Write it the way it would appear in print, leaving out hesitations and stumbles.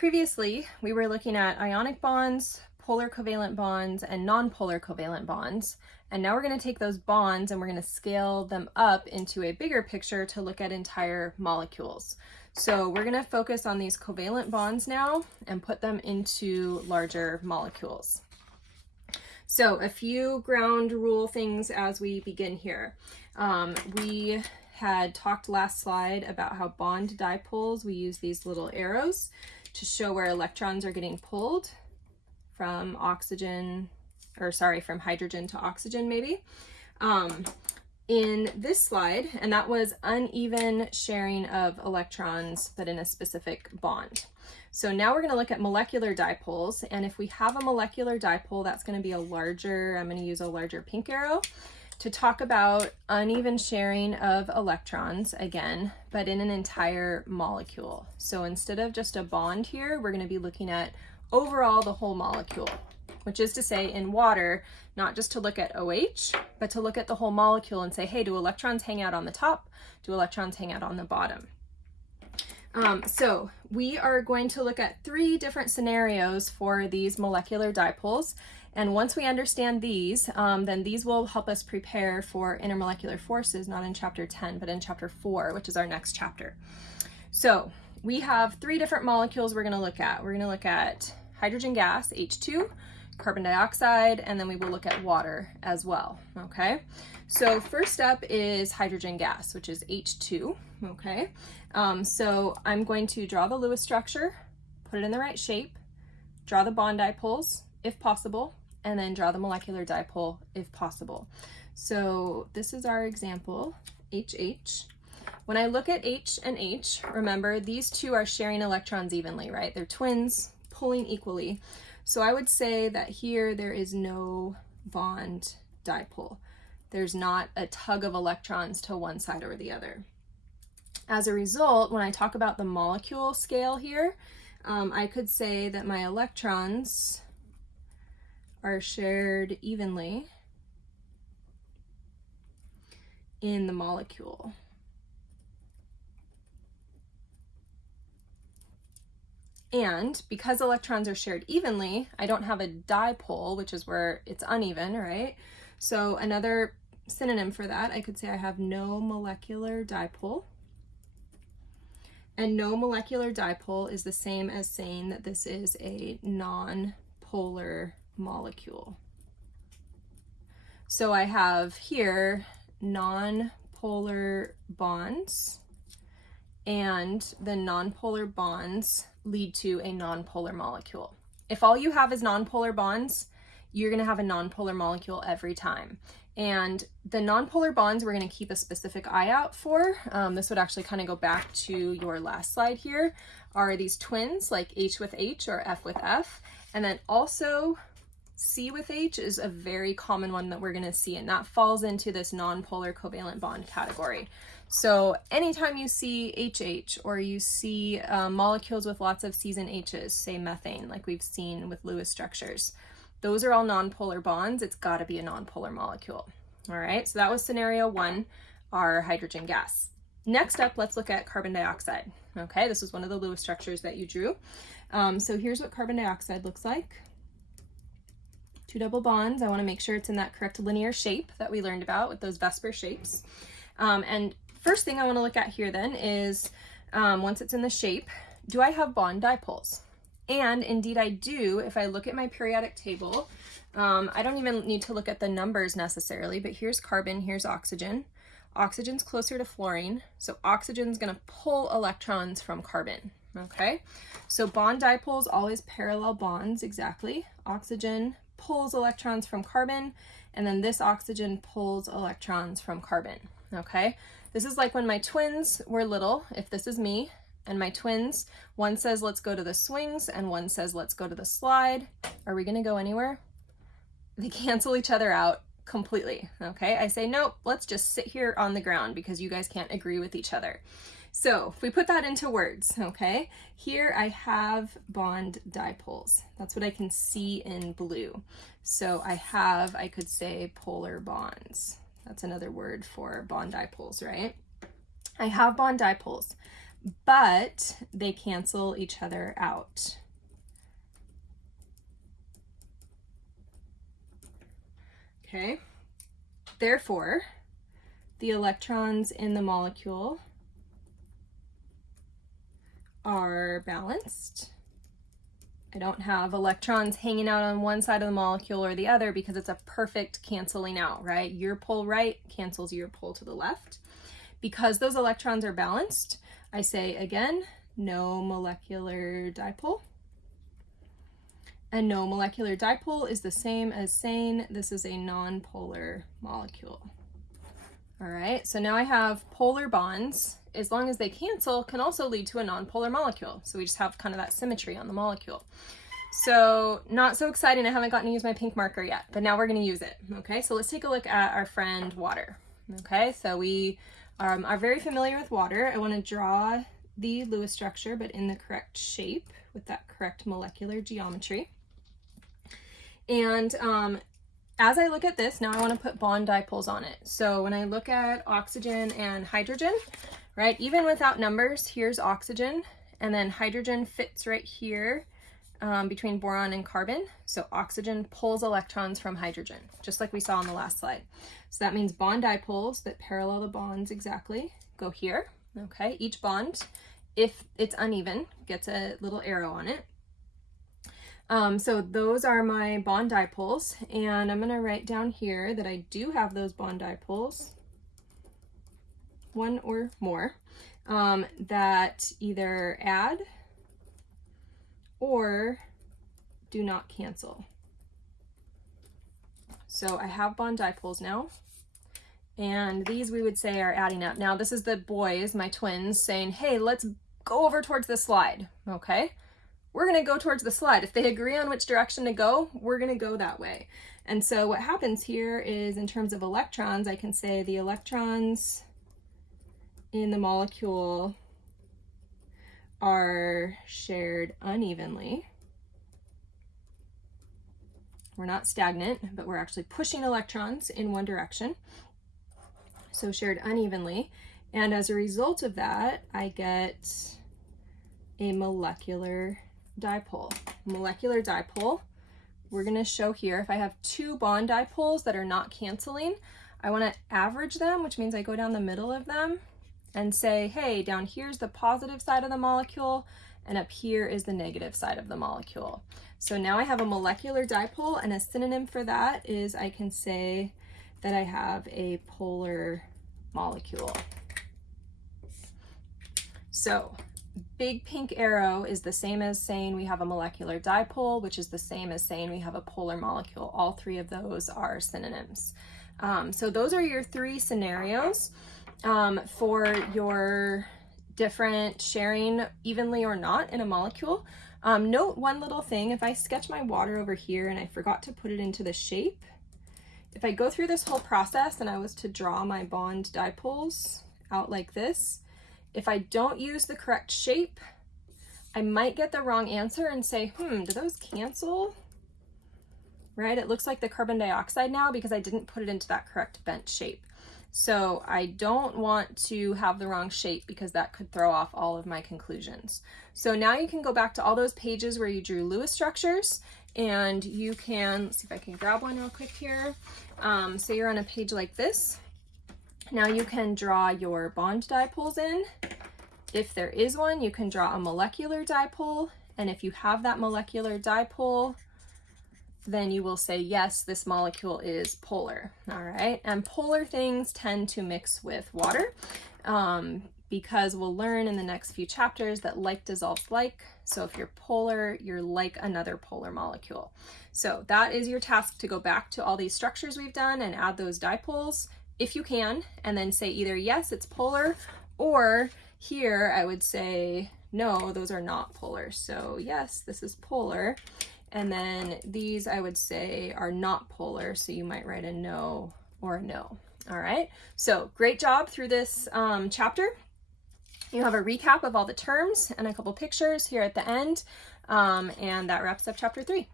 Previously, we were looking at ionic bonds, polar covalent bonds, and nonpolar covalent bonds. And now we're going to take those bonds and we're going to scale them up into a bigger picture to look at entire molecules. So we're going to focus on these covalent bonds now and put them into larger molecules. So a few ground rule things as we begin here. We had talked last slide about how bond dipoles, we use these little arrows to show where electrons are getting pulled from hydrogen to oxygen maybe. In this slide, and that was uneven sharing of electrons but in a specific bond. So now we're going to look at molecular dipoles, and if we have a molecular dipole, that's going to be a larger, I'm going to use a larger pink arrow to talk about uneven sharing of electrons again, but in an entire molecule. So instead of just a bond here, we're going to be looking at overall the whole molecule, which is to say in water, not just to look at OH, but to look at the whole molecule and say, hey, do electrons hang out on the top? Do electrons hang out on the bottom? So we are going to look at 3 different scenarios for these molecular dipoles. And once we understand these, then these will help us prepare for intermolecular forces, not in chapter 10, but in chapter 4, which is our next chapter. So we have 3 different molecules we're going to look at. We're going to look at hydrogen gas, H2, carbon dioxide, and then we will look at water as well, okay? So first up is hydrogen gas, which is H2, okay? So I'm going to draw the Lewis structure, put it in the right shape, draw the bond dipoles, if possible, and then draw the molecular dipole if possible. So this is our example, HH. When I look at H and H, remember these two are sharing electrons evenly, right? They're twins pulling equally. So I would say that here there is no bond dipole. There's not a tug of electrons to one side or the other. As a result, when I talk about the molecule scale here, I could say that my electrons are shared evenly in the molecule. And because electrons are shared evenly, I don't have a dipole, which is where it's uneven, right? So another synonym for that, I could say I have no molecular dipole. And no molecular dipole is the same as saying that this is a non-polar molecule. So I have here non-polar bonds, and the non-polar bonds lead to a non-polar molecule. If all you have is non-polar bonds, you're going to have a non-polar molecule every time. And the non-polar bonds we're going to keep a specific eye out for. This would actually kind of go back to your last slide here, are these twins like H with H or F with F. And then also C with H is a very common one that we're going to see, and that falls into this non-polar covalent bond category. So anytime you see HH or you see molecules with lots of C's and H's, say methane, like we've seen with Lewis structures, those are all non-polar bonds. It's got to be a non-polar molecule. All right, so that was scenario 1, our hydrogen gas. Next up, let's look at carbon dioxide. Okay, this is one of the Lewis structures that you drew. So here's what carbon dioxide looks like. 2 double bonds. I want to make sure it's in that correct linear shape that we learned about with those Vesper shapes. And first thing I want to look at here then is, once it's in the shape, do I have bond dipoles? And indeed I do. If I look at my periodic table, I don't even need to look at the numbers necessarily, but here's carbon, here's oxygen. Oxygen's closer to fluorine, so oxygen's going to pull electrons from carbon, okay? So bond dipoles always parallel bonds, exactly. Oxygen pulls electrons from carbon, and then this oxygen pulls electrons from carbon, okay? This is like when my twins were little, if this is me, and my twins, one says let's go to the swings, and one says let's go to the slide. Are we gonna go anywhere? They cancel each other out completely, okay? I say, nope, let's just sit here on the ground because you guys can't agree with each other. So if we put that into words, okay, here I have bond dipoles. That's what I can see in blue. So I could say polar bonds. That's another word for bond dipoles, right? I have bond dipoles, but they cancel each other out. Okay, therefore, the electrons in the molecule are balanced. I don't have electrons hanging out on one side of the molecule or the other because it's a perfect canceling out, right? Your pole right cancels your pole to the left. Because those electrons are balanced, I say again, no molecular dipole. And no molecular dipole is the same as saying this is a nonpolar molecule. All right, so now I have polar bonds, as long as they cancel, can also lead to a nonpolar molecule. So we just have kind of that symmetry on the molecule. So not so exciting, I haven't gotten to use my pink marker yet, but now we're gonna use it, okay? So let's take a look at our friend water, okay? So we are very familiar with water. I wanna draw the Lewis structure, but in the correct shape with that correct molecular geometry. And as I look at this, now I want to put bond dipoles on it. So when I look at oxygen and hydrogen, right, even without numbers, here's oxygen, and then hydrogen fits right here between boron and carbon. So oxygen pulls electrons from hydrogen, just like we saw on the last slide. So that means bond dipoles that parallel the bonds exactly go here, okay? Each bond, if it's uneven, gets a little arrow on it. So those are my bond dipoles, and I'm going to write down here that I do have those bond dipoles, one or more, that either add or do not cancel. So I have bond dipoles now, and these we would say are adding up. Now this is the boys, my twins, saying, hey, let's go over towards the slide, okay? We're going to go towards the slide. If they agree on which direction to go, we're going to go that way. And so what happens here is, in terms of electrons, I can say the electrons in the molecule are shared unevenly. We're not stagnant, but we're actually pushing electrons in one direction. So shared unevenly. And as a result of that, I get a molecular dipole. Molecular dipole, we're going to show here, if I have two bond dipoles that are not canceling, I want to average them, which means I go down the middle of them and say, hey, down here's the positive side of the molecule, and up here is the negative side of the molecule. So now I have a molecular dipole, and a synonym for that is I can say that I have a polar molecule. So big pink arrow is the same as saying we have a molecular dipole, which is the same as saying we have a polar molecule. All three of those are synonyms. So those are your three scenarios for your different sharing evenly or not in a molecule. Note one little thing, if I sketch my water over here and I forgot to put it into the shape, if I go through this whole process and I was to draw my bond dipoles out like this, if I don't use the correct shape, I might get the wrong answer and say, do those cancel? Right? It looks like the carbon dioxide now because I didn't put it into that correct bent shape. So I don't want to have the wrong shape because that could throw off all of my conclusions. So now you can go back to all those pages where you drew Lewis structures, and you can, let's see if I can grab one real quick here. So you're on a page like this. Now you can draw your bond dipoles in. If there is one, you can draw a molecular dipole. And if you have that molecular dipole, then you will say, yes, this molecule is polar, all right? And polar things tend to mix with water because we'll learn in the next few chapters that like dissolves like. So if you're polar, you're like another polar molecule. So that is your task, to go back to all these structures we've done and add those dipoles if you can, and then say either yes, it's polar, or here I would say, no, those are not polar. So yes, this is polar. And then these I would say are not polar. So you might write a no or a no. All right. So great job through this chapter. You have a recap of all the terms and a couple pictures here at the end. And that wraps up chapter 3.